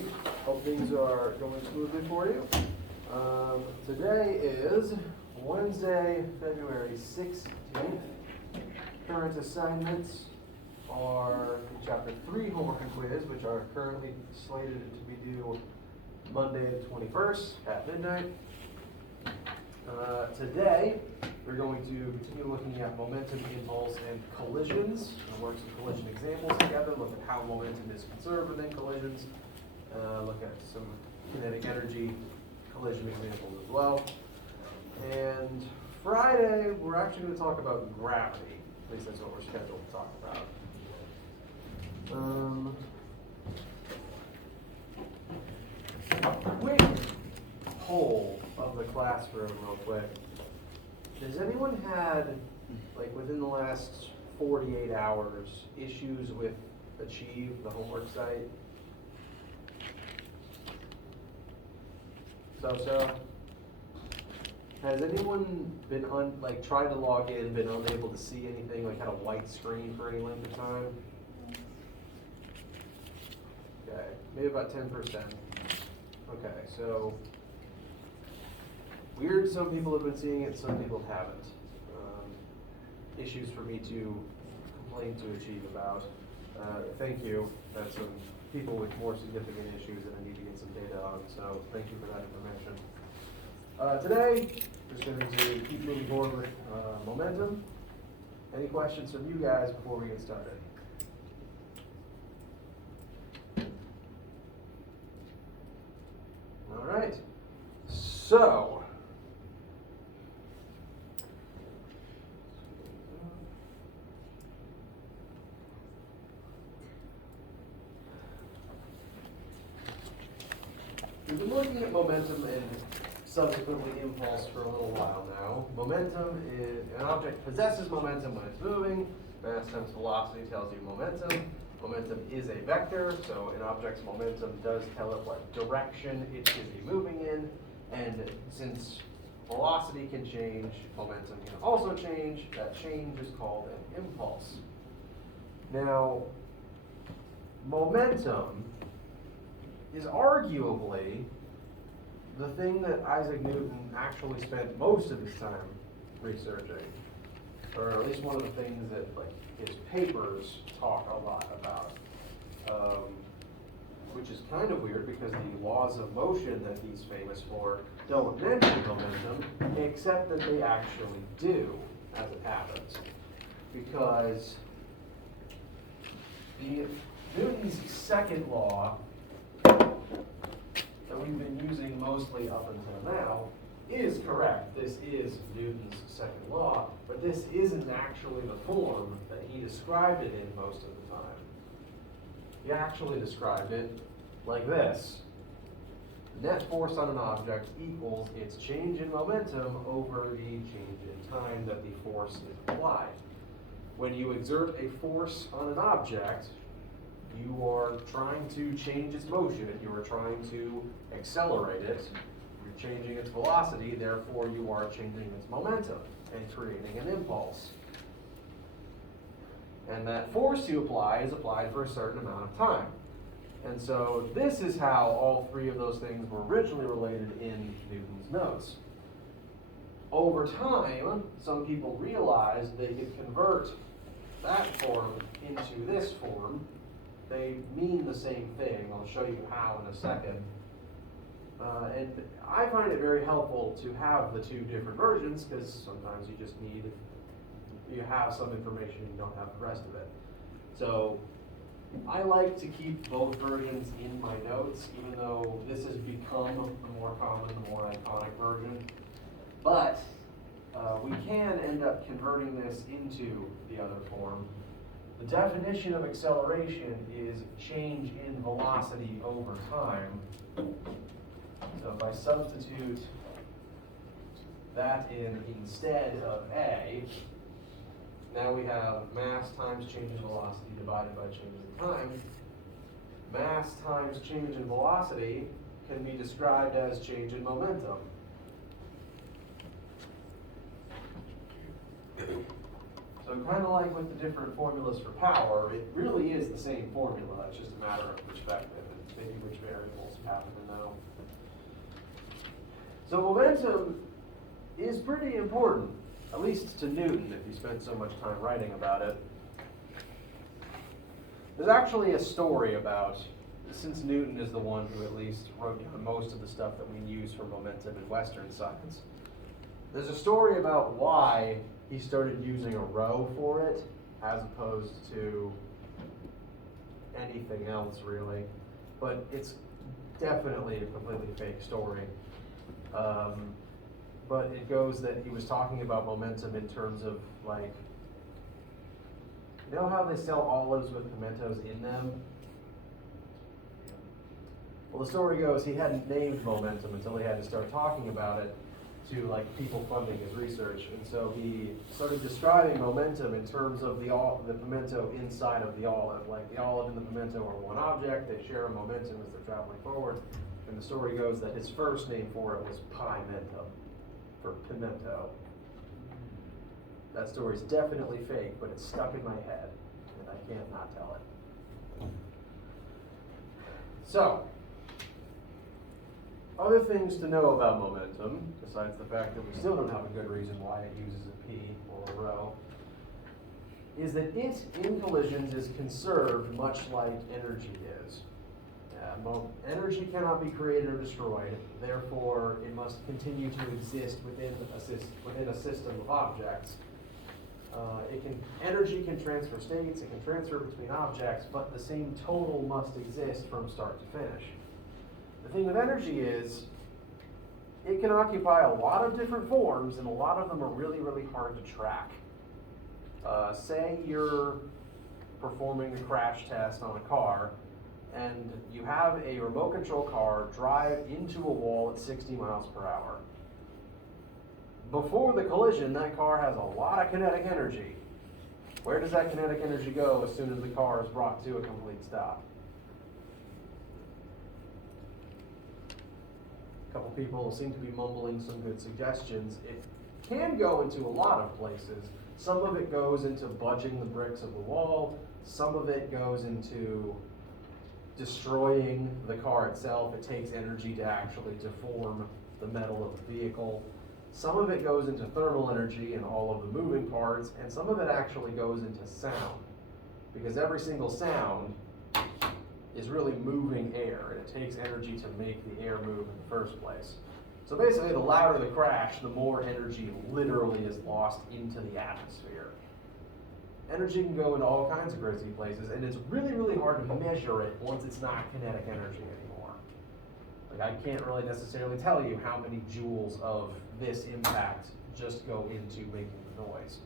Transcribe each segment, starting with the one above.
everybody. Hope things are going smoothly for you. Today is Wednesday, February 16th. Current assignments are Chapter 3 homework and quiz, which are currently slated to be due Monday the 21st at midnight. Today, we're going to continue looking at momentum, impulse, and collisions. We'll work some collision examples together, look at how momentum is conserved within collisions, look at some kinetic energy collision examples as well. And Friday, we're actually going to talk about gravity. At least that's what we're scheduled to talk about. A quick poll of the classroom real quick. Has anyone had, like within the last 48 hours, issues with Achieve, the homework site? So. Has anyone been tried to log in, been unable to see anything, like had a white screen for any length of time? Okay, maybe about 10%. Okay, so weird, some people have been seeing it, some people haven't. Issues for me to complain to Achieve about. Thank you. That's some people with more significant issues that I need to get some data on, so thank you for that information. Today, we're just going to keep moving forward with momentum. Any questions from you guys before we get started? All right. So, we've been looking at momentum and subsequently impulse for a little while now. Momentum is, an object possesses momentum when it's moving. Mass times velocity tells you momentum. Momentum is a vector, so an object's momentum does tell it what direction it should be moving in. And since velocity can change, momentum can also change. That change is called an impulse. Now, momentum is arguably the thing that Isaac Newton actually spent most of his time researching, or at least one of the things that his papers talk a lot about, which is kind of weird because the laws of motion that he's famous for don't mention momentum, except that they actually do, as it happens, because Newton's second law that we've been using mostly up until now is correct. This is Newton's second law, but this isn't actually the form that he described it in most of the time. He actually described it like this. Net force on an object equals its change in momentum over the change in time that the force is applied. When you exert a force on an object, you are trying to change its motion, you are trying to accelerate it, you're changing its velocity, therefore you are changing its momentum and creating an impulse. And that force you apply is applied for a certain amount of time. And so this is how all three of those things were originally related in Newton's notes. Over time, some people realized they could convert that form into this form. They mean the same thing. I'll show you how in a second. And I find it very helpful to have the two different versions because sometimes you have some information and you don't have the rest of it. So I like to keep both versions in my notes, even though this has become the more common, the more iconic version. But we can end up converting this into the other form. The definition of acceleration is change in velocity over time. So if I substitute that in instead of A, now we have mass times change in velocity divided by change in time. Mass times change in velocity can be described as change in momentum. So kind of like with the different formulas for power, it really is the same formula. It's just a matter of perspective and maybe which variable ripples happen to know. So momentum is pretty important, at least to Newton if you spent so much time writing about it. There's actually a story about, since Newton is the one who at least wrote down most of the stuff that we use for momentum in Western science, there's a story about why he started using a rho for it as opposed to anything else really. But it's definitely a completely fake story. But it goes that he was talking about momentum in terms of like, you know how they sell olives with pimentos in them? Well, the story goes he hadn't named momentum until he had to start talking about it to like people funding his research, and so he started describing momentum in terms of the pimento inside of the olive. Like the olive and the pimento are one object; they share a momentum as they're traveling forward. And the story goes that his first name for it was pimentum, for pimento. That story is definitely fake, but it's stuck in my head, and I can't not tell it. So, other things to know about momentum, besides the fact that we still don't have a good reason why it uses a P or a rho, is that it, in collisions, is conserved much like energy is. Energy cannot be created or destroyed, therefore it must continue to exist within a system of objects. Energy can transfer states, it can transfer between objects, but the same total must exist from start to finish. The thing with energy is, it can occupy a lot of different forms, and a lot of them are really, really hard to track. Say you're performing a crash test on a car, and you have a remote control car drive into a wall at 60 miles per hour. Before the collision, that car has a lot of kinetic energy. Where does that kinetic energy go as soon as the car is brought to a complete stop? A couple people seem to be mumbling some good suggestions. It can go into a lot of places. Some of it goes into budging the bricks of the wall. Some of it goes into destroying the car itself. It takes energy to actually deform the metal of the vehicle. Some of it goes into thermal energy and all of the moving parts, and some of it actually goes into sound, because every single sound is really moving air, and it takes energy to make the air move in the first place. So basically, the louder the crash, the more energy literally is lost into the atmosphere. Energy can go into all kinds of crazy places, and it's really, really hard to measure it once it's not kinetic energy anymore. Like, I can't really necessarily tell you how many joules of this impact just go into making the noise.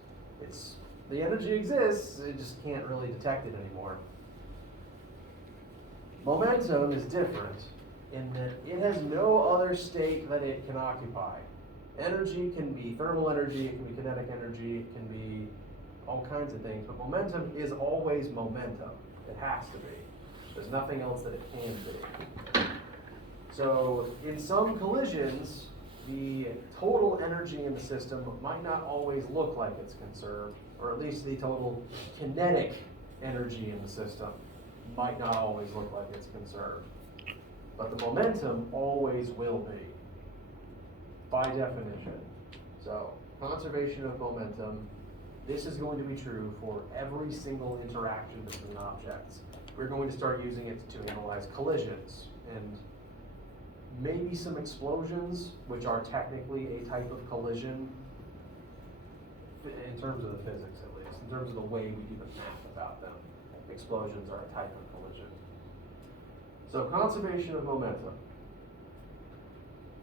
The energy exists, it just can't really detect it anymore. Momentum is different in that it has no other state that it can occupy. Energy can be thermal energy, it can be kinetic energy, it can be all kinds of things, but momentum is always momentum. It has to be. There's nothing else that it can be. So in some collisions, the total energy in the system might not always look like it's conserved, or at least the total kinetic energy in the system might not always look like it's conserved. But the momentum always will be, by definition. So, conservation of momentum, this is going to be true for every single interaction between objects. We're going to start using it to analyze collisions, and maybe some explosions, which are technically a type of collision, in terms of the physics at least, in terms of the way we do the math about them. Explosions are a type of collision. So conservation of momentum.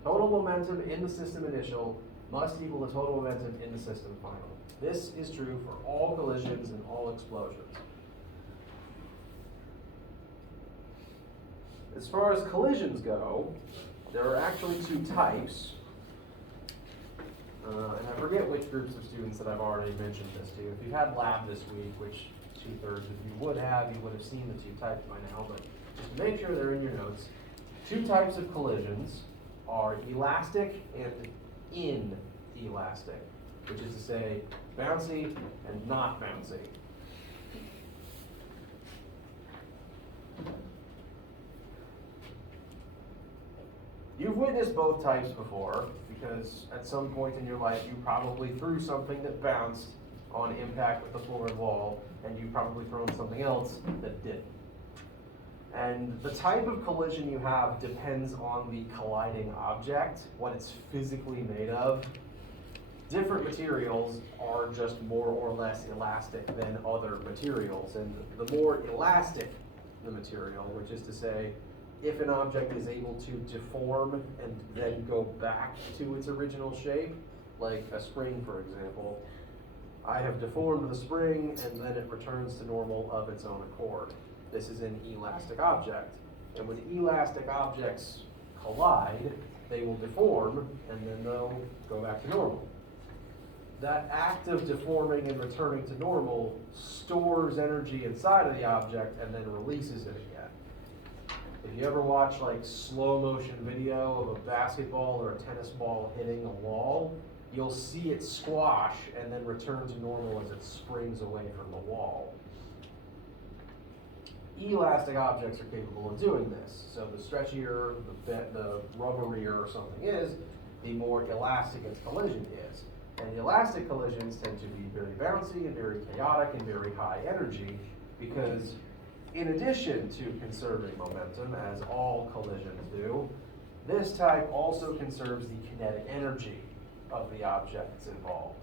Total momentum in the system initial must equal the total momentum in the system final. This is true for all collisions and all explosions. As far as collisions go, there are actually two types. And I forget which groups of students that I've already mentioned this to. If you've had lab this week, which 2/3 of you would have seen the two types by now, but just to make sure they're in your notes. Two types of collisions are elastic and inelastic, which is to say bouncy and not bouncy. You've witnessed both types before, because at some point in your life you probably threw something that bounced on impact with the floor and wall, and you've probably thrown something else that didn't. And the type of collision you have depends on the colliding object, what it's physically made of. Different materials are just more or less elastic than other materials, and the more elastic the material, which is to say, if an object is able to deform and then go back to its original shape, like a spring, for example, I have deformed the spring and then it returns to normal of its own accord. This is an elastic object. And when elastic objects collide, they will deform and then they'll go back to normal. That act of deforming and returning to normal stores energy inside of the object and then releases it again. If you ever watch like slow motion video of a basketball or a tennis ball hitting a wall, you'll see it squash and then return to normal as it springs away from the wall. Elastic objects are capable of doing this. So the stretchier, the rubberier something is, the more elastic its collision is. And elastic collisions tend to be very bouncy and very chaotic and very high energy because in addition to conserving momentum, as all collisions do, this type also conserves the kinetic energy of the objects involved.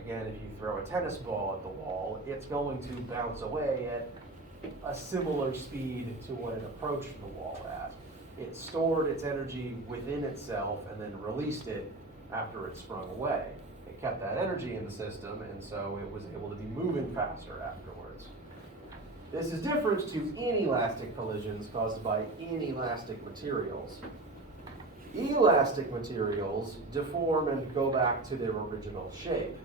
Again, if you throw a tennis ball at the wall, it's going to bounce away at a similar speed to what it approached the wall at. It stored its energy within itself and then released it after it sprung away. It kept that energy in the system, and so it was able to be moving faster afterwards. This is different to inelastic collisions caused by inelastic materials. Elastic materials deform and go back to their original shape.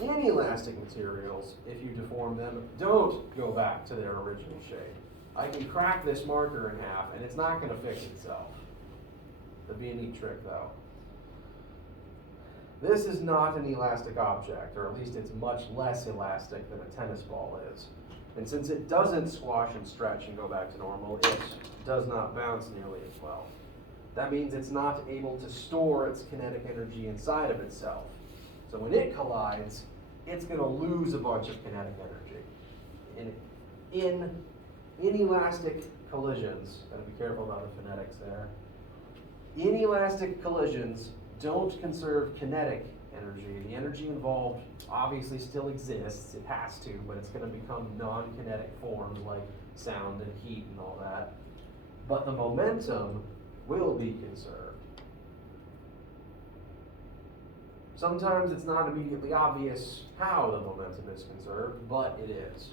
Inelastic materials, if you deform them, don't go back to their original shape. I can crack this marker in half and it's not going to fix itself. That'd be a neat trick though. This is not an elastic object, or at least it's much less elastic than a tennis ball is. And since it doesn't squash and stretch and go back to normal, it does not bounce nearly as well. That means it's not able to store its kinetic energy inside of itself. So when it collides, it's going to lose a bunch of kinetic energy. In inelastic collisions, gotta be careful about the phonetics there. Inelastic collisions don't conserve kinetic energy. The energy involved obviously still exists, it has to, but it's going to become non-kinetic forms like sound and heat and all that. But the momentum will be conserved. Sometimes it's not immediately obvious how the momentum is conserved, but it is.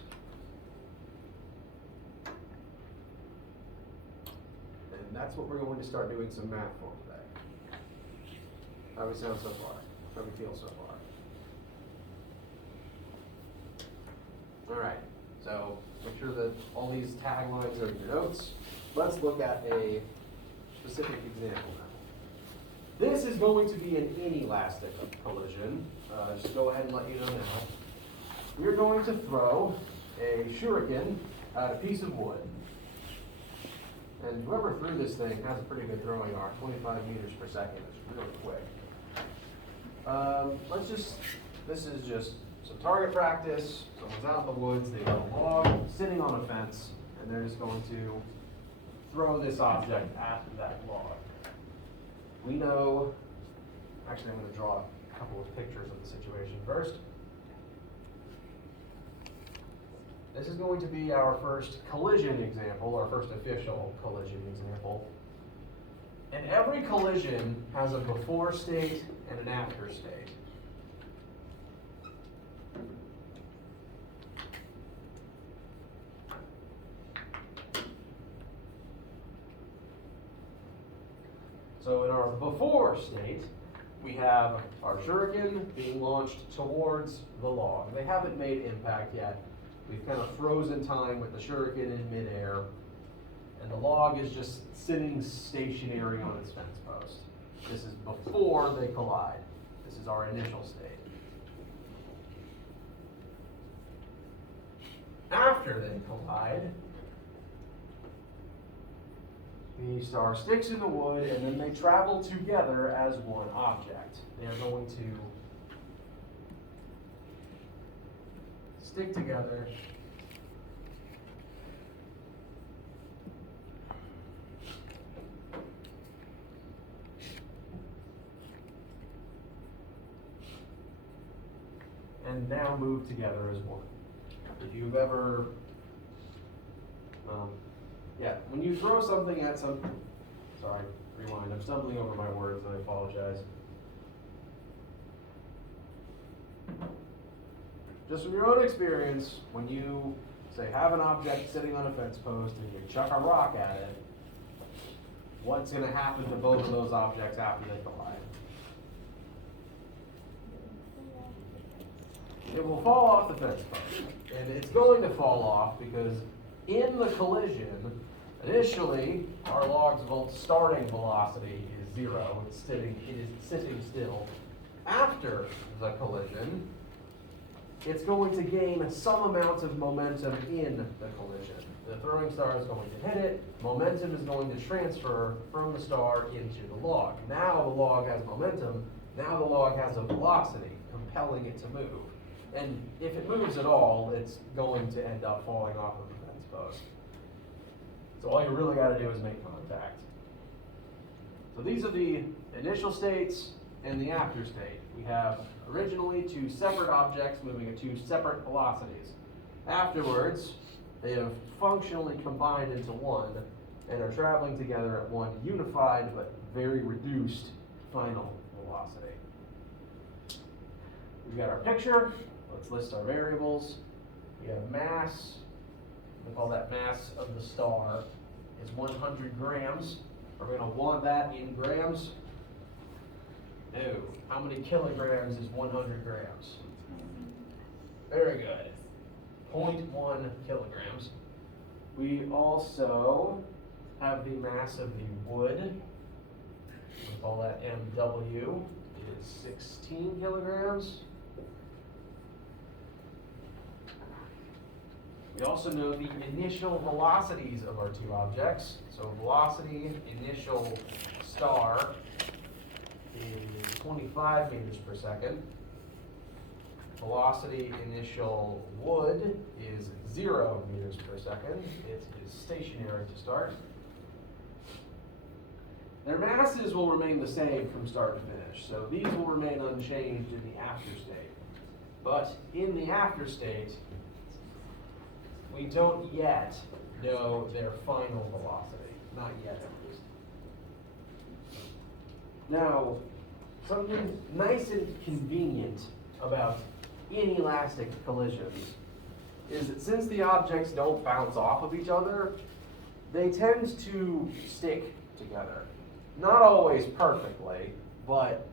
And that's what we're going to start doing some math for today. How do we sound so far? How do we feel so far? All right, so make sure that all these taglines are in your notes. Let's look at a specific example now. This is going to be an inelastic collision. Just go ahead and let you know now. We're going to throw a shuriken at a piece of wood. And whoever threw this thing has a pretty good throwing arm, 25 meters per second. It's really quick. This is just some target practice. Someone's out in the woods, they've got a log sitting on a fence, and they're just going to throw this object at that log. We know, actually I'm going to draw a couple of pictures of the situation first. This is going to be our first collision example, our first official collision example. And every collision has a before state and an after state. So in our before state, we have our shuriken being launched towards the log. They haven't made impact yet. We've kind of frozen time with the shuriken in midair, and the log is just sitting stationary on its fence post. This is before they collide. This is our initial state. After they collide, The star sticks in the wood, and then they travel together as one object. They are going to stick together and now move together as one. If you've ever, when you throw something at sorry, rewind, I'm stumbling over my words and I apologize. Just from your own experience, when you, say, have an object sitting on a fence post and you chuck a rock at it, what's going to happen to both of those objects after they collide? It will fall off the fence post. And it's going to fall off because in the collision, initially, our log's starting velocity is 0. It is sitting still. After the collision, it's going to gain some amount of momentum in the collision. The throwing star is going to hit it. Momentum is going to transfer from the star into the log. Now the log has momentum. Now the log has a velocity, compelling it to move. And if it moves at all, it's going to end up falling off of the fence post. So all you really got to do is make contact. So these are the initial states and the after state. We have originally 2 separate objects moving at 2 separate velocities. Afterwards, they have functionally combined into one and are traveling together at one unified but very reduced final velocity. We've got our picture. Let's list our variables. We have mass. We call that mass of the star is 100 grams. Are we going to want that in grams? No. How many kilograms is 100 grams? Very good. 0.1 kilograms. We also have the mass of the wood. We call that MW. It is 16 kilograms. We also know the initial velocities of our 2 objects. So velocity initial star is 25 meters per second. Velocity initial wood is 0 meters per second. It is stationary to start. Their masses will remain the same from start to finish. So these will remain unchanged in the after state. But in the after state, we don't yet know their final velocity. Not yet, at least. Now, something nice and convenient about inelastic collisions is that since the objects don't bounce off of each other, they tend to stick together. Not always perfectly, but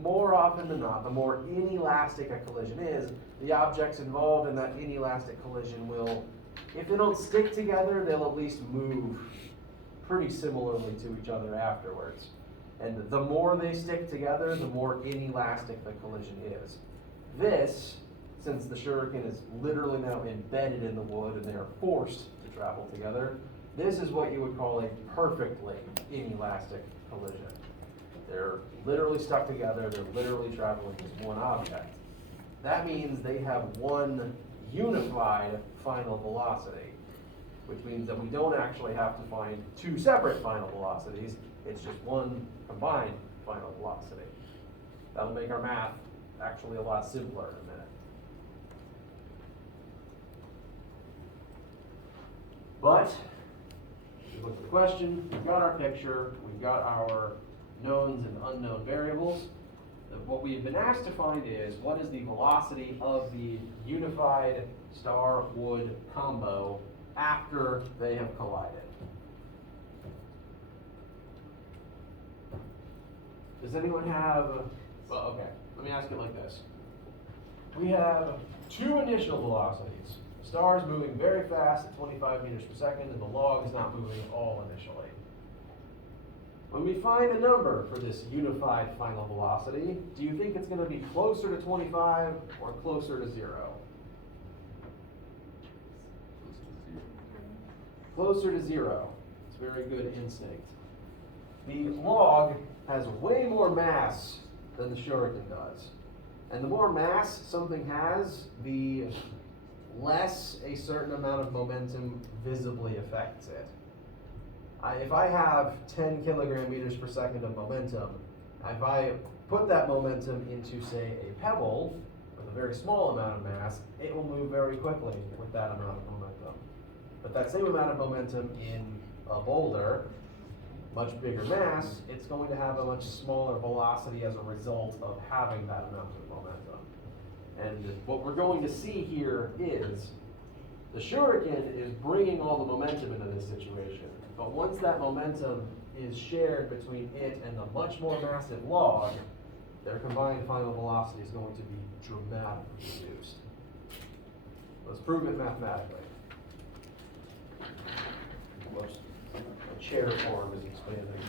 more often than not, the more inelastic a collision is, the objects involved in that inelastic collision will, if they don't stick together, they'll at least move pretty similarly to each other afterwards. And the more they stick together, the more inelastic the collision is. This, since the shuriken is literally now embedded in the wood and they are forced to travel together, this is what you would call a perfectly inelastic collision. They're literally stuck together, they're literally traveling as one object. That means they have one unified final velocity, which means that we don't actually have to find 2 separate final velocities, it's just one combined final velocity. That'll make our math actually a lot simpler in a minute. But, if you look at the question, we've got our picture, we've got our knowns and unknown variables. What we've been asked to find is, what is the velocity of the unified star-wood combo after they have collided? Does anyone have, well, okay, let me ask it like this. We have 2 initial velocities. The star is moving very fast at 25 meters per second, and the log is not moving at all initially. When we find a number for this unified final velocity, do you think it's going to be closer to 25 or closer to 0? Closer to 0. It's Very good instinct. The log has way more mass than the shuriken does. And the more mass something has, the less a certain amount of momentum visibly affects it. If I have 10 kilogram meters per second of momentum, if I put that momentum into, say, a pebble with a very small amount of mass, it will move very quickly with that amount of momentum. But that same amount of momentum in a boulder, much bigger mass, it's going to have a much smaller velocity as a result of having that amount of momentum. And what we're going to see here is the shuriken is bringing all the momentum into this situation. But once that momentum is shared between it and the much more massive log, their combined final velocity is going to be dramatically reduced. Let's prove it mathematically. Whoops. A chair form is expanding.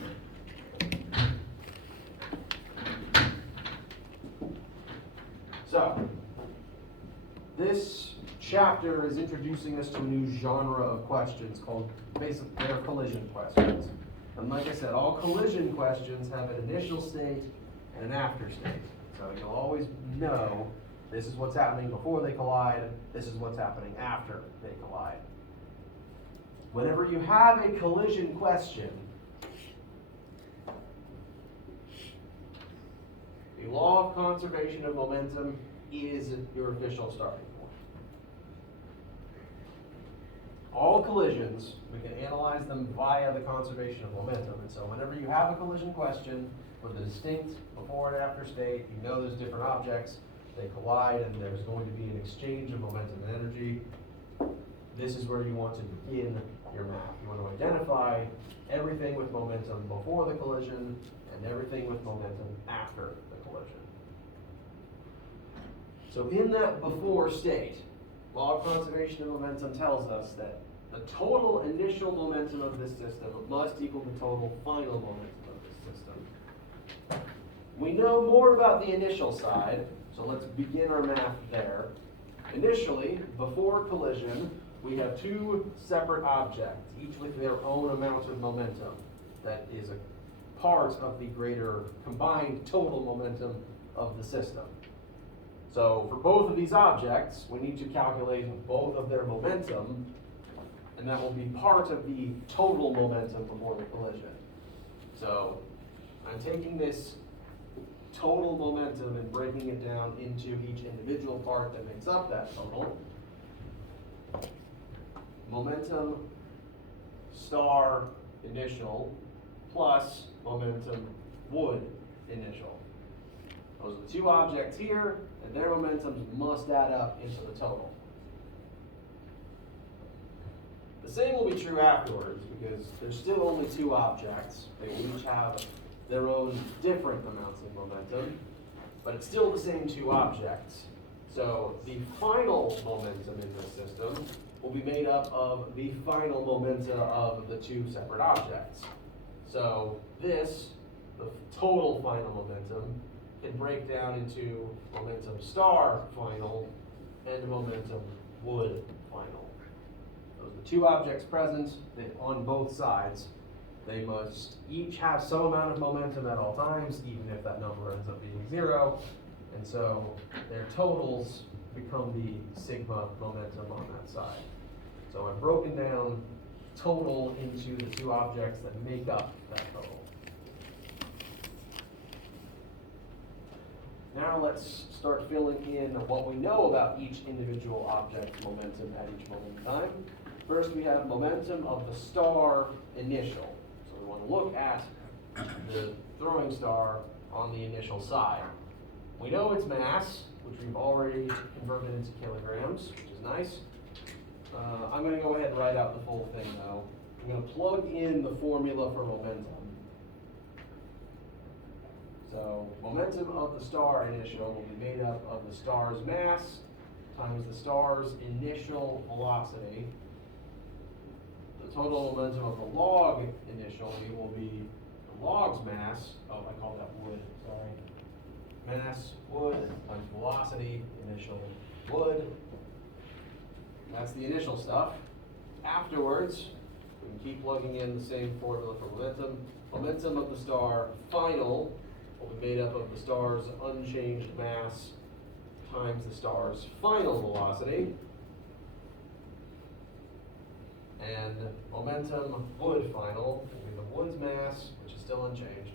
So, this chapter is introducing us to a new genre of questions called they're collision questions. And like I said, all collision questions have an initial state and an after state. So you'll always know this is what's happening before they collide, this is what's happening after they collide. Whenever you have a collision question, the law of conservation of momentum is your official starting point. All collisions, we can analyze them via the conservation of momentum. And so whenever you have a collision question with a distinct before and after state, you know there's different objects, they collide, and there's going to be an exchange of momentum and energy. This is where you want to begin your math. You want to identify everything with momentum before the collision and everything with momentum after the collision. So in that before state, law of conservation of momentum tells us that the total initial momentum of this system must equal the total final momentum of this system. We know more about the initial side, so let's begin our math there. Initially, before collision, we have two separate objects, each with their own amount of momentum. That is a part of the greater combined total momentum of the system. So for both of these objects, we need to calculate both of their momentum, and that will be part of the total momentum before the collision. So I'm taking this total momentum and breaking it down into each individual part that makes up that total. Momentum star initial plus momentum wood initial. Those are the two objects here, and their momentums must add up into the total. The same will be true afterwards, because there's still only two objects. They will each have their own different amounts of momentum, but it's still the same two objects. So the final momentum in this system will be made up of the final momenta of the two separate objects. So this, the total final momentum, can break down into momentum star final and momentum wood final. Those are the two objects present on both sides. They must each have some amount of momentum at all times, even if that number ends up being 0. And so their totals become the sigma momentum on that side. So I've broken down total into the two objects that make up that total. Now let's start filling in what we know about each individual object's momentum at each moment in time. First, we have momentum of the star initial. So we want to look at the throwing star on the initial side. We know its mass, which we've already converted into kilograms, which is nice. I'm going to go ahead and write out the full thing though. I'm going to plug in the formula for momentum. So momentum of the star initial will be made up of the star's mass times the star's initial velocity. The total momentum of the log initial will be the log's mass. Oh, I called that wood, sorry. Mass wood times velocity initial wood. That's the initial stuff. Afterwards, We can keep plugging in the same formula for momentum. Momentum of the star final will be made up of the star's unchanged mass times the star's final velocity. And momentum wood final will be the wood's mass, which is still unchanged,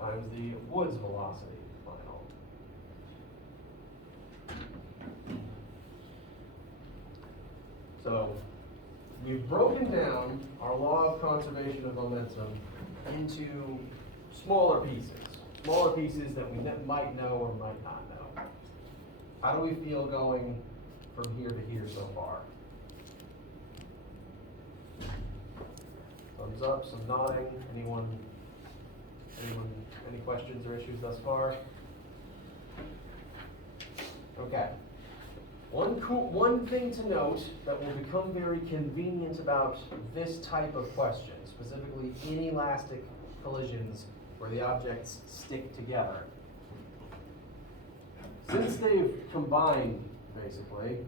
times the wood's velocity final. So we've broken down our law of conservation of momentum into smaller pieces that we might know or might not know. How do we feel going from here to here so far? Thumbs up, some nodding. Anyone, any questions or issues thus far? Okay. One thing to note that will become very convenient about this type of question, specifically inelastic collisions where the objects stick together. Since they've combined, basically,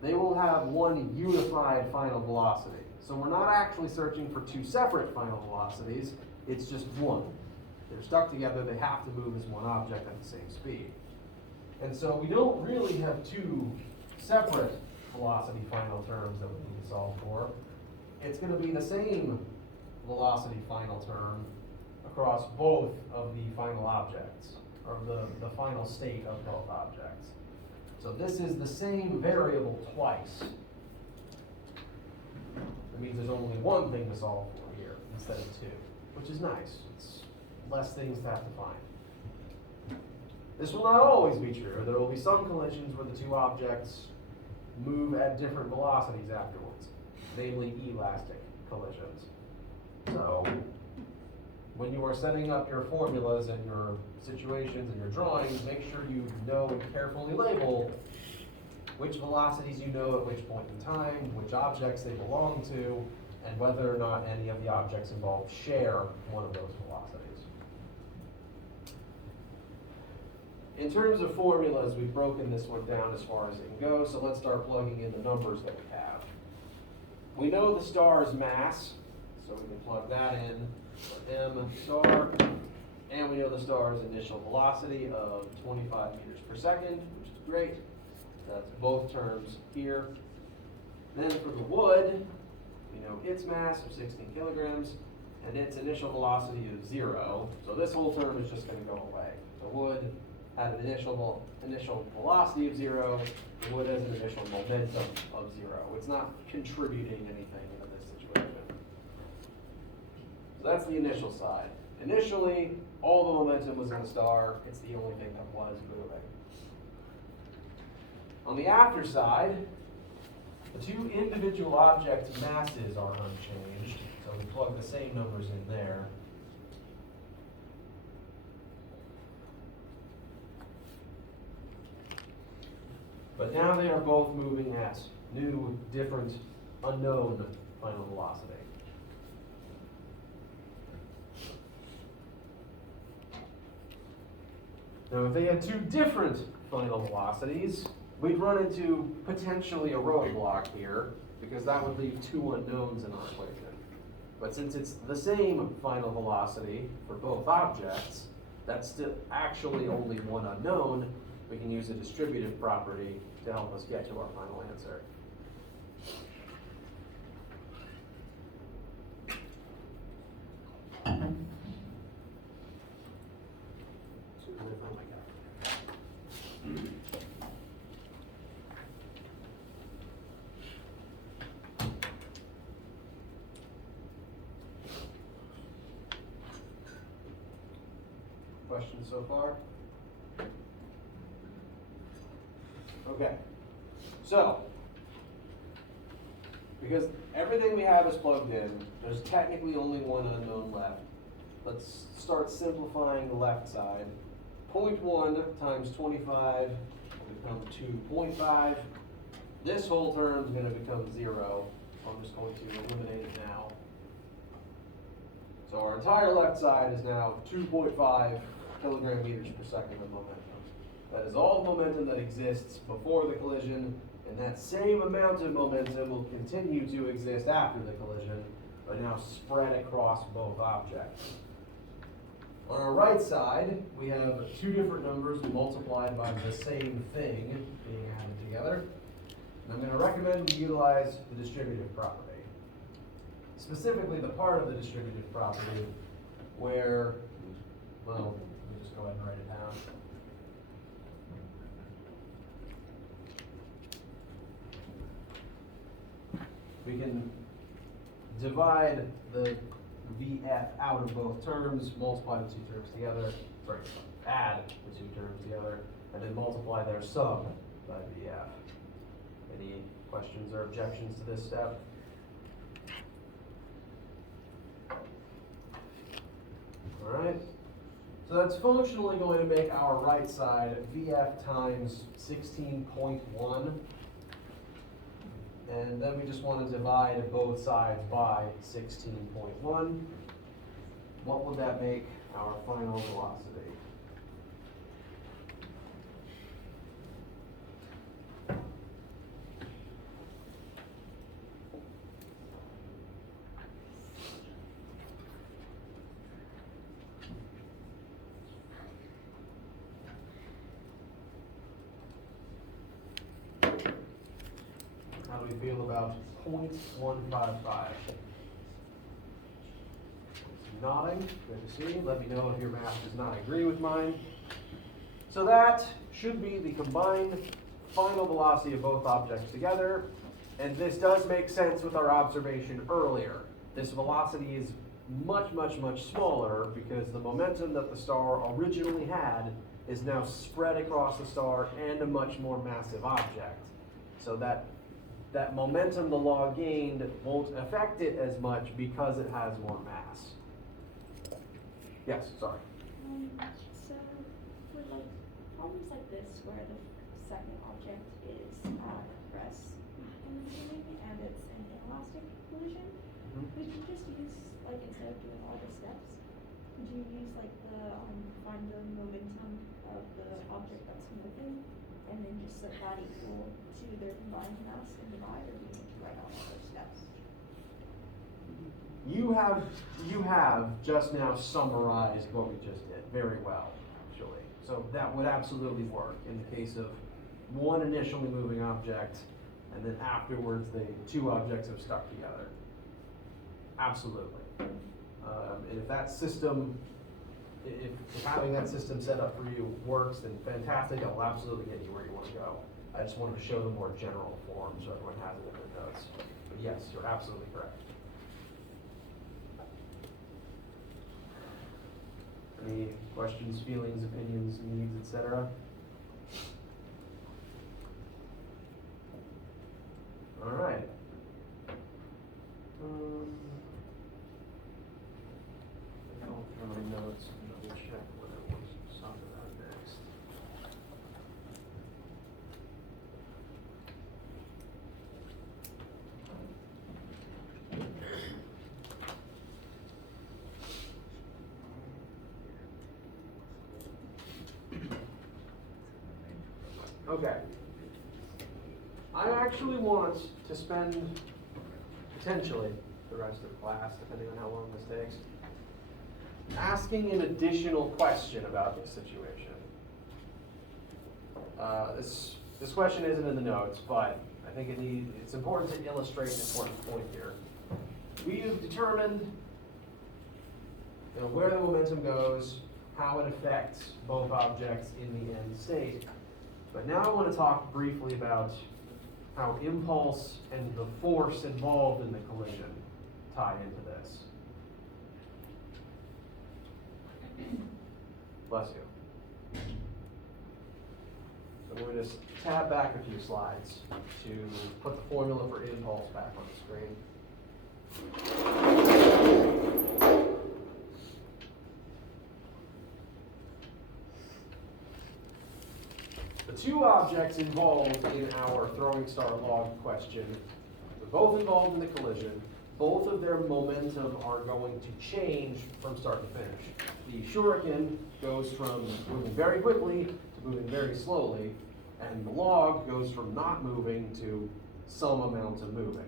they will have one unified final velocity. So we're not actually searching for two separate final velocities, it's just one. They're stuck together, they have to move as one object at the same speed. And so we don't really have two separate velocity final terms that we need to solve for. It's going to be the same velocity final term across both of the final objects, or the final state of both objects. So this is the same variable twice. That means there's only one thing to solve for here instead of two, which is nice. It's less things to have to find. This will not always be true. There will be some collisions where the two objects move at different velocities afterwards, namely elastic collisions. So when you are setting up your formulas and your situations and your drawings, make sure you know and carefully label which velocities you know at which point in time, which objects they belong to, and whether or not any of the objects involved share one of those velocities. In terms of formulas, we've broken this one down as far as it can go, so let's start plugging in the numbers that we have. We know the star's mass, so we can plug that in for m star, and we know the star's initial velocity of 25 meters per second, which is great. That's both terms here. Then for the wood, we know its mass of 16 kilograms, and its initial velocity of 0. So this whole term is just going to go away. The wood had an initial velocity of 0. The wood has an initial momentum of 0. It's not contributing anything into this situation. So that's the initial side. Initially, all the momentum was in the star. It's the only thing that was moving. On the after side, the two individual objects' masses are unchanged, so we plug the same numbers in there. But now they are both moving at new, different, unknown final velocity. Now, if they had two different final velocities, we'd run into potentially a roadblock here, because that would leave two unknowns in our equation. But since it's the same final velocity for both objects, that's still actually only one unknown. We can use a distributive property to help us get to our final answer. Questions so far? Okay, so, because everything we have is plugged in, there's technically only one unknown left. Let's start simplifying the left side. 0.1 times 25 will become 2.5. This whole term is going to become 0. I'm just going to eliminate it now. So our entire left side is now 2.5 kilogram meters per second of momentum. That is all the momentum that exists before the collision, and that same amount of momentum will continue to exist after the collision, but now spread across both objects. On our right side, we have two different numbers multiplied by the same thing being added together. And I'm going to recommend you utilize the distributive property. Specifically the part of the distributive property where, well, let me just go ahead and write it down. We can divide the VF out of both terms, multiply the two terms together, sorry, add the two terms together, and then multiply their sum by VF. Any questions or objections to this step? All right, so that's functionally going to make our right side VF times 16.1. And then we just want to divide both sides by 16.1. What would that make our final velocity? How do we feel about 0.155? Nodding, good to see. Let me know if your math does not agree with mine. So that should be the combined final velocity of both objects together. And this does make sense with our observation earlier. This velocity is much, much, much smaller because the momentum that the star originally had is now spread across the star and a much more massive object. So that momentum the log gained won't affect it as much because it has more mass. Yes, sorry. So for like problems like this where the second object is at rest in the beginning and it's an inelastic collision, could you just use, like, instead of doing all the steps, could you use like the find the momentum of the object that's moving and then just set that equal to their combined mass and divide, or do you need to write out all those steps? You have just now summarized what we just did very well, actually. So that would absolutely work in the case of one initially moving object, and then afterwards the two objects have stuck together. Absolutely. And if that system, if having that system set up for you works, then fantastic. It will absolutely get you where you want to go. I just wanted to show the more general form so everyone has it in their notes. But yes, you're absolutely correct. Any questions, feelings, opinions, needs, etc.? All right. I'll turn my notes and double check what I want to talk about next. Okay. I actually want to spend potentially the rest of the class, depending on how long this takes, asking an additional question about this situation. This question isn't in the notes, but I think it's important to illustrate an important point here. We have determined where the momentum goes, how it affects both objects in the end state. But now I want to talk briefly about how impulse and the force involved in the collision tie into this. Bless you. So we're going to tab back a few slides to put the formula for impulse back on the screen. The two objects involved in our throwing star log question, they're both involved in the collision. Both of their momentum are going to change from start to finish. The shuriken goes from moving very quickly to moving very slowly, and the log goes from not moving to some amount of moving.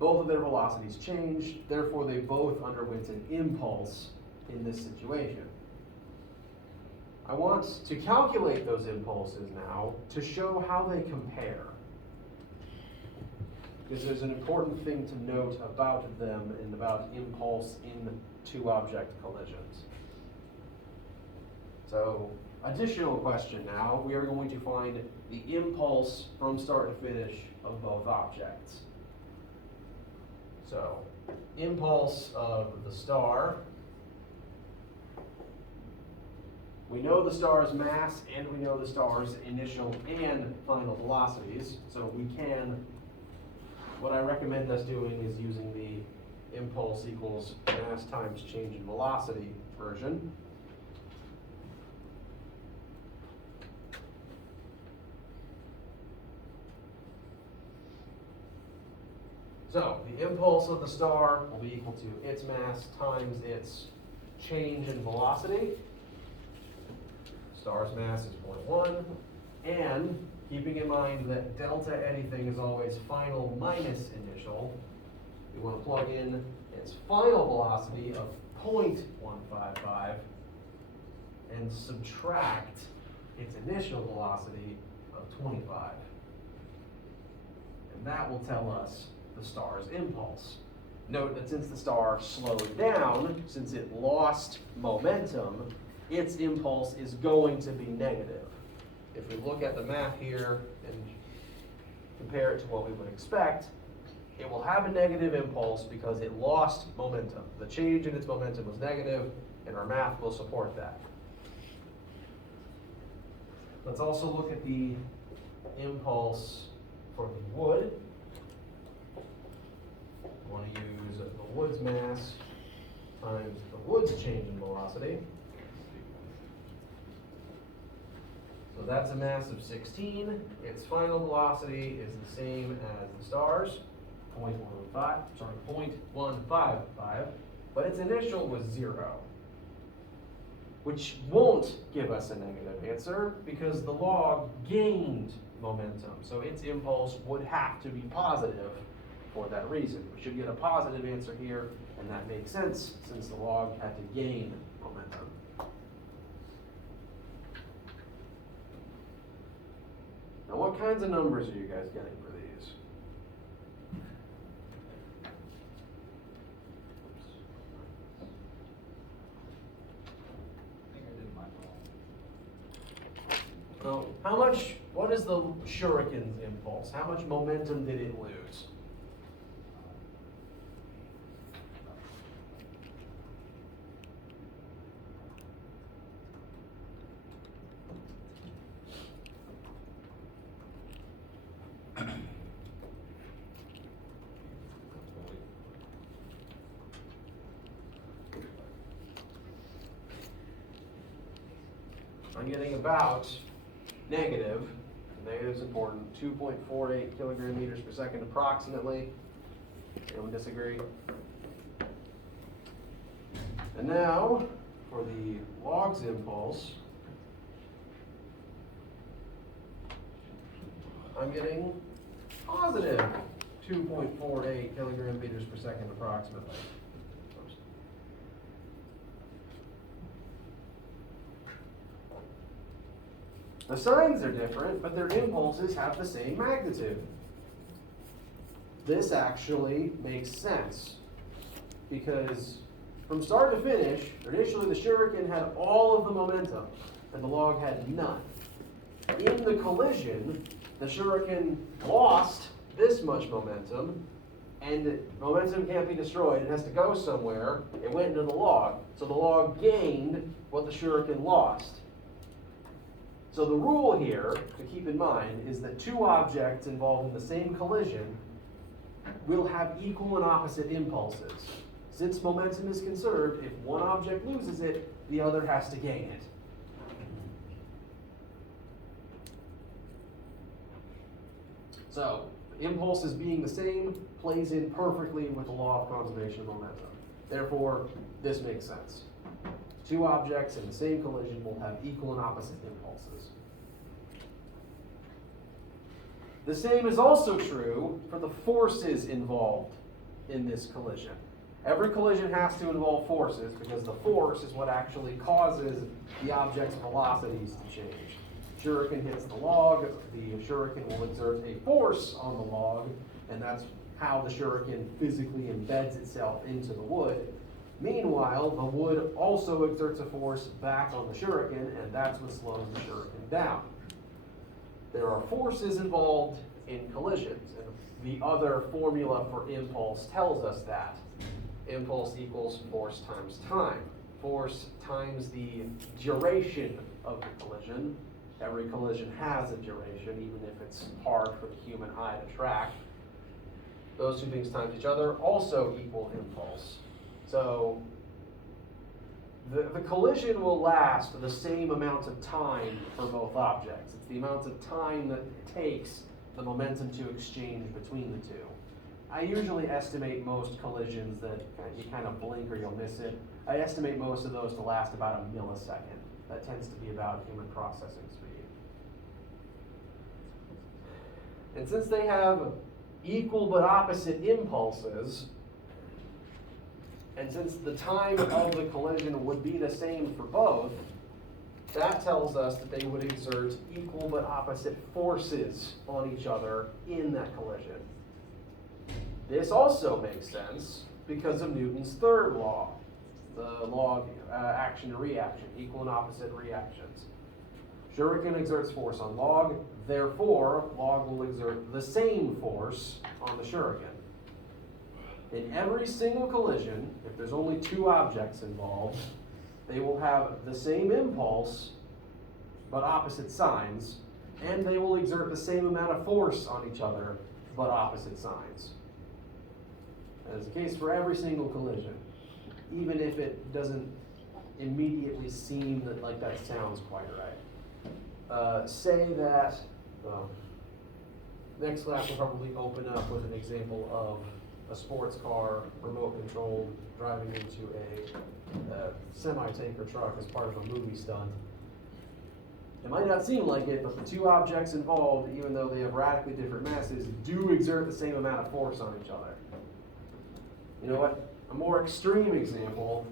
Both of their velocities changed, therefore they both underwent an impulse in this situation. I want to calculate those impulses now to show how they compare. Because there's an important thing to note about them and about impulse in two-object collisions. So, additional question now, we are going to find the impulse from start to finish of both objects. So, impulse of the star. We know the star's mass and we know the star's initial and final velocities, so we can, what I recommend us doing is using the impulse equals mass times change in velocity version. So, the impulse of the star will be equal to its mass times its change in velocity. Star's mass is 0.1, and keeping in mind that delta anything is always final minus initial, we want to plug in its final velocity of 0.155 and subtract its initial velocity of 25. And that will tell us the star's impulse. Note that since the star slowed down, since it lost momentum, its impulse is going to be negative. If we look at the map here and compare it to what we would expect, it will have a negative impulse because it lost momentum. The change in its momentum was negative, and our math will support that. Let's also look at the impulse for the wood. We want to use the wood's mass times the wood's change in velocity. So that's a mass of 16. Its final velocity is the same as the star's, 0.155, but its initial was 0, which won't give us a negative answer because the log gained momentum. So its impulse would have to be positive for that reason. We should get a positive answer here, and that makes sense since the log had to gain momentum. Now, what kinds of numbers are you guys getting for these? I think I did mine wrong. Well, what is the shuriken's impulse? How much momentum did it lose? I'm getting about negative, negative's important, 2.48 kilogram meters per second approximately. Anyone disagree? And now, for the log's impulse, I'm getting positive 2.48 kilogram meters per second approximately. The signs are different, but their impulses have the same magnitude. This actually makes sense because from start to finish, initially the shuriken had all of the momentum and the log had none. In the collision, the shuriken lost this much momentum, and momentum can't be destroyed. It has to go somewhere. It went into the log. So the log gained what the shuriken lost. So the rule here to keep in mind is that two objects involved in the same collision will have equal and opposite impulses. Since momentum is conserved, if one object loses it, the other has to gain it. So, impulses being the same plays in perfectly with the law of conservation of momentum. Therefore, this makes sense. Two objects in the same collision will have equal and opposite impulses. The same is also true for the forces involved in this collision. Every collision has to involve forces because the force is what actually causes the object's velocities to change. Shuriken hits the log, the shuriken will exert a force on the log, and that's how the shuriken physically embeds itself into the wood. Meanwhile, the wood also exerts a force back on the shuriken, and that's what slows the shuriken down. There are forces involved in collisions, and the other formula for impulse tells us that. Impulse equals force times time. Force times the duration of the collision. Every collision has a duration, even if it's hard for the human eye to track. Those two things times each other also equal impulse. So the collision will last the same amount of time for both objects. It's the amount of time that it takes the momentum to exchange between the two. I usually estimate most collisions that you kind of blink or you'll miss it. I estimate most of those to last about a millisecond. That tends to be about human processing speed. And since they have equal but opposite impulses, and since the time of the collision would be the same for both, that tells us that they would exert equal but opposite forces on each other in that collision. This also makes sense because of Newton's third law, the law of action and reaction, equal and opposite reactions. Shuriken exerts force on log, therefore log will exert the same force on the shuriken. In every single collision, if there's only two objects involved, they will have the same impulse but opposite signs, and they will exert the same amount of force on each other but opposite signs. That is the case for every single collision, even if it doesn't immediately seem like that sounds quite right. Say that, next class will probably open up with an example of a sports car, remote controlled, driving into a semi-tanker truck as part of a movie stunt. It might not seem like it, but the two objects involved, even though they have radically different masses, do exert the same amount of force on each other. You know what? A more extreme example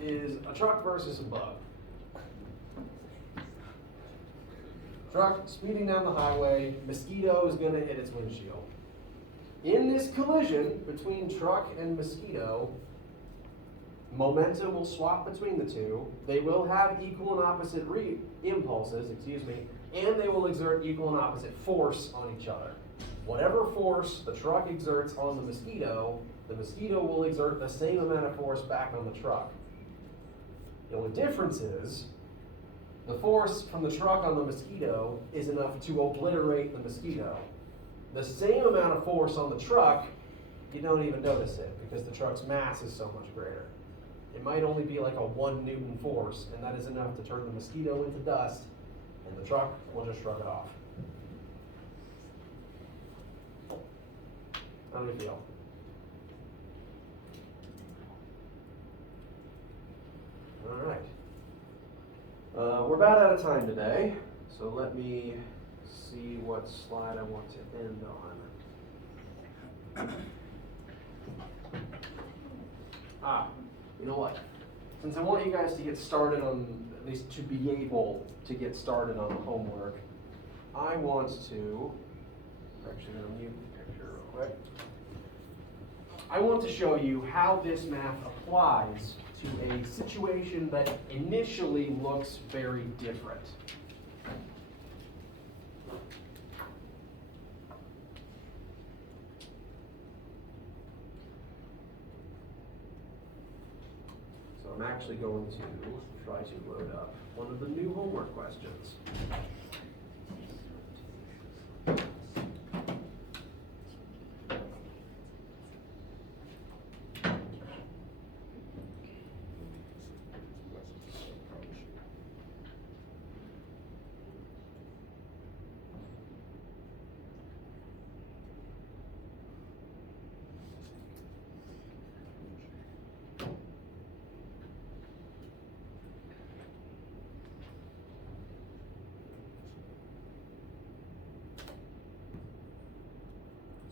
is a truck versus a bug. Truck speeding down the highway, mosquito is going to hit its windshield. In this collision between truck and mosquito, momentum will swap between the two. They will have equal and opposite impulses, and they will exert equal and opposite force on each other. Whatever force the truck exerts on the mosquito will exert the same amount of force back on the truck. The only difference is the force from the truck on the mosquito is enough to obliterate the mosquito. The same amount of force on the truck, you don't even notice it because the truck's mass is so much greater. It might only be like a 1 Newton force, and that is enough to turn the mosquito into dust, and the truck will just shrug it off. How do you feel? All right. We're about out of time today, so let me see what slide I want to end on. You know what? Since I want you guys to get started on, at least to be able to get started on the homework, I want to, actually I'm going to mute the picture real quick. I want to show you how this math applies to a situation that initially looks very different. So I'm actually going to try to load up one of the new homework questions.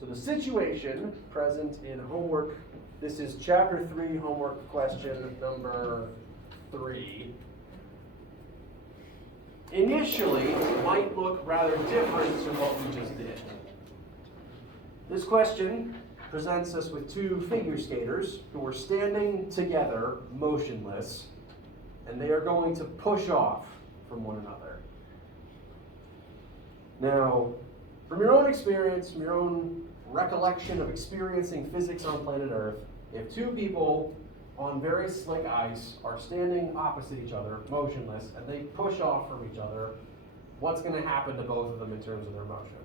So the situation present in homework, this is chapter 3, homework question number 3. Initially, it might look rather different to what we just did. This question presents us with two figure skaters who are standing together, motionless, and they are going to push off from one another. Now, from your own experience, from your own recollection of experiencing physics on planet Earth, if two people on very slick ice are standing opposite each other, motionless, and they push off from each other, what's going to happen to both of them in terms of their motion?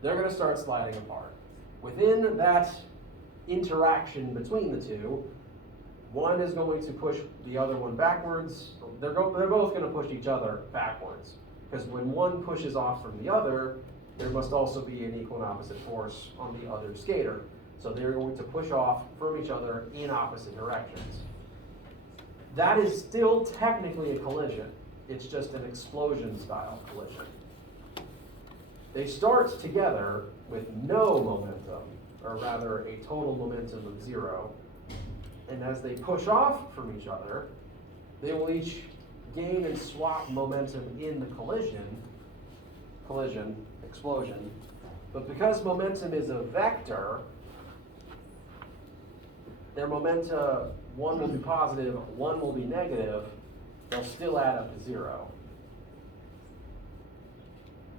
They're going to start sliding apart. Within that interaction between the two, one is going to push the other one backwards. They're both going to push each other backwards. Because when one pushes off from the other, there must also be an equal and opposite force on the other skater. So they're going to push off from each other in opposite directions. That is still technically a collision. It's just an explosion-style collision. They start together with no momentum, or rather a total momentum of 0. And as they push off from each other, they will each gain and swap momentum in the explosion. But because momentum is a vector, their momenta, one will be positive, one will be negative, they'll still add up to 0.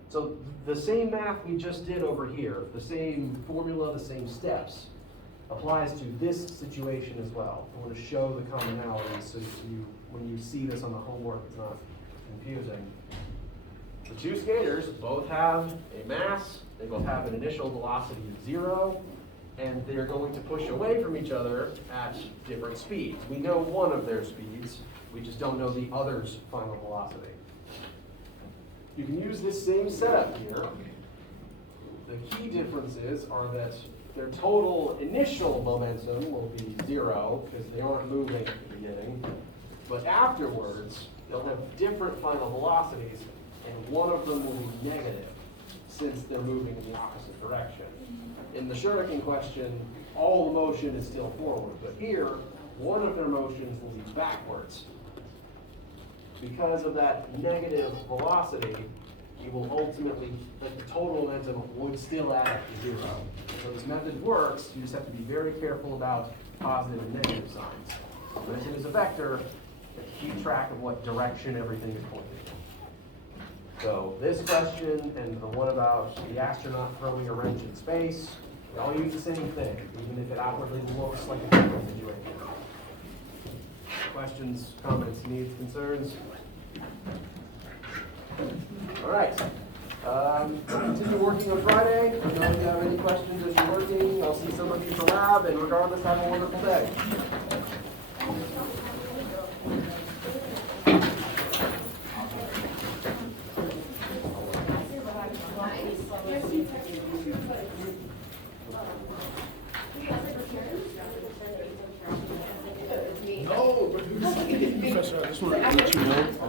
So the same math we just did over here, the same formula, the same steps, applies to this situation as well. I want to show the commonalities so when you see this on the homework, it's not confusing. The two skaters both have a mass, they both have an initial velocity of 0, and they're going to push away from each other at different speeds. We know one of their speeds, we just don't know the other's final velocity. You can use this same setup here. The key differences are that their total initial momentum will be 0 because they aren't moving at the beginning, but afterwards they'll have different final velocities, and one of them will be negative since they're moving in the opposite direction. In the shuriken question, all the motion is still forward, but here, one of their motions will be backwards. Because of that negative velocity, you will ultimately, the total momentum would still add up to 0. So this method works, you just have to be very careful about positive and negative signs. Momentum is a vector, you have to keep track of what direction everything is pointing. So this question and the one about the astronaut throwing a wrench in space, they all use the same thing, even if it outwardly looks like a different situation. Questions, comments, needs, concerns? All right. Continue working on Friday. If you have any questions as you're working, I'll see some of you for lab, and regardless, have a wonderful day. No, Professor, I just want to let you know.